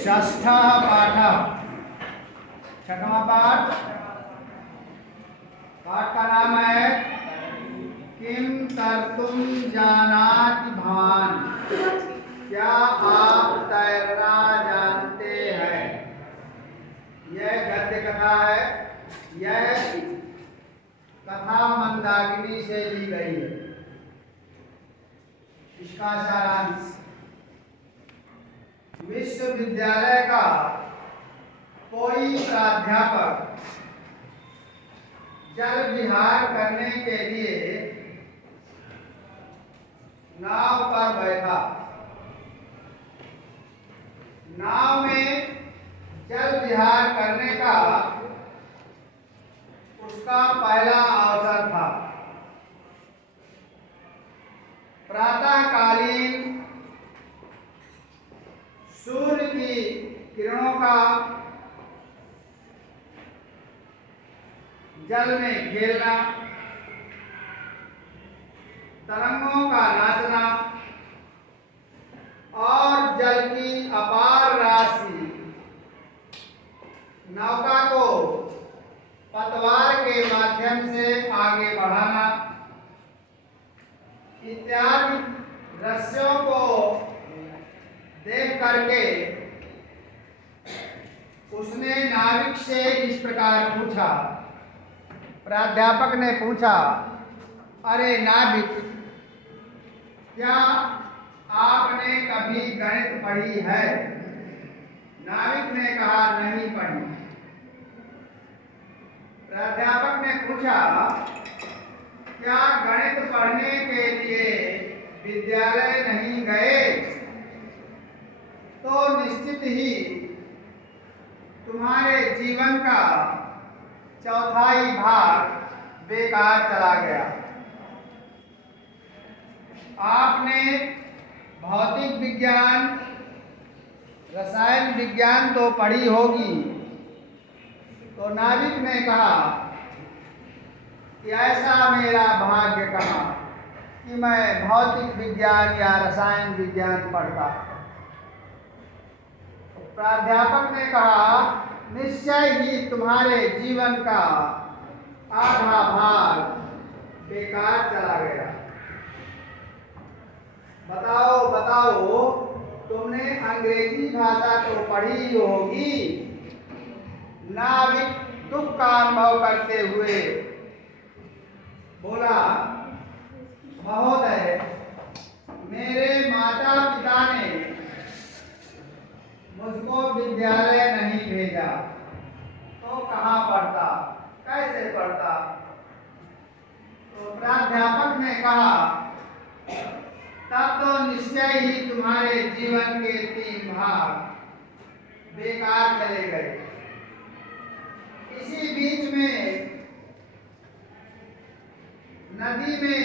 षष्ठः पाठः, छठवां पाठ। पाठ का नाम है किम कर्तुम जानाति भवान। क्या आप तैरना जानते हैं। यह गद्य कथा है। यह कथा मंदाकिनी से ली गई है। इसका सारांश, विश्वविद्यालय का कोई प्राध्यापक जल विहार करने के लिए नाव पर बैठा। नाव में जल विहार करने का उसका पहला अवसर था। प्रातःकालीन सूर्य की किरणों का जल में खेलना, तरंगों का नाचना और जल की अपार राशि नौका को पतवार के माध्यम से आगे बढ़ाना इत्यादि दृश्यों को देख करके उसने नाविक से इस प्रकार पूछा। प्राध्यापक ने पूछा, अरे नाविक, क्या आपने कभी गणित पढ़ी है। नाविक ने कहा, नहीं पढ़ी। प्राध्यापक ने पूछा, क्या गणित पढ़ने के लिए विद्यालय नहीं गए तो निश्चित ही तुम्हारे जीवन का चौथाई भाग बेकार चला गया। आपने भौतिक विज्ञान, रसायन विज्ञान तो पढ़ी होगी। तो नाविक ने कहा कि ऐसा मेरा भाग्य कहा कि मैं भौतिक विज्ञान या रसायन विज्ञान पढ़ता। प्राध्यापक ने कहा, निश्चय ही तुम्हारे जीवन का आधा भाग बेकार चला गया। बताओ बताओ, तुमने अंग्रेजी भाषा तो पढ़ी होगी। नाविक दुख का अनुभव करते हुए बोला, महोदय, मेरे माता पिता ने मुझको विद्यालय नहीं भेजा तो कहाँ पढ़ता, कैसे पढ़ता। तो प्राध्यापक ने कहा, तब तो निश्चय ही तुम्हारे जीवन के 3 भाग बेकार चले गए। इसी बीच में नदी में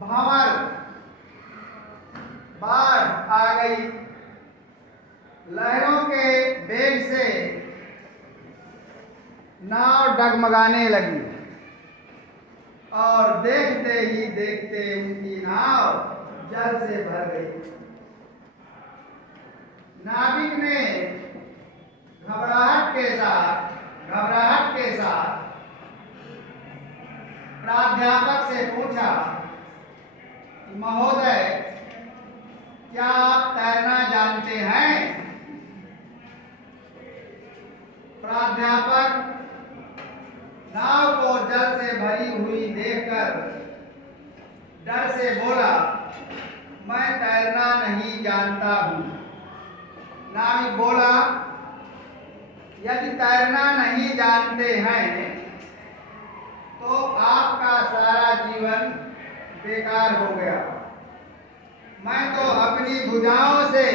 भंवर बाढ़ आ गई। लहरों के वेग से नाव डगमगाने लगी और देखते ही देखते उनकी नाव जल से भर गई। नाविक ने घबराहट के साथ प्राध्यापक से पूछा, महोदय, क्या आप तैरना जानते हैं। प्राध्यापक नाव को जल से भरी हुई देखकर डर से बोला, मैं तैरना नहीं जानता हूँ। नाविक बोला, यदि तैरना नहीं जानते हैं तो आपका सारा जीवन बेकार हो गया। मैं तो अपनी भुजाओं से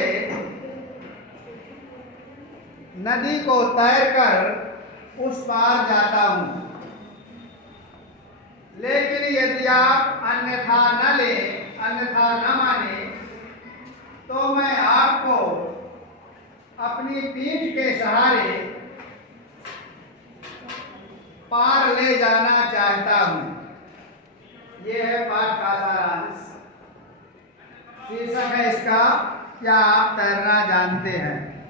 नदी को तैरकर उस पार जाता हूँ। लेकिन यदि आप अन्यथा न माने तो मैं आपको अपनी पीठ के सहारे पार ले जाना चाहता हूँ। ये है पाठ का सारांश। शीर्षक है इसका क्या आप तैरना जानते हैं?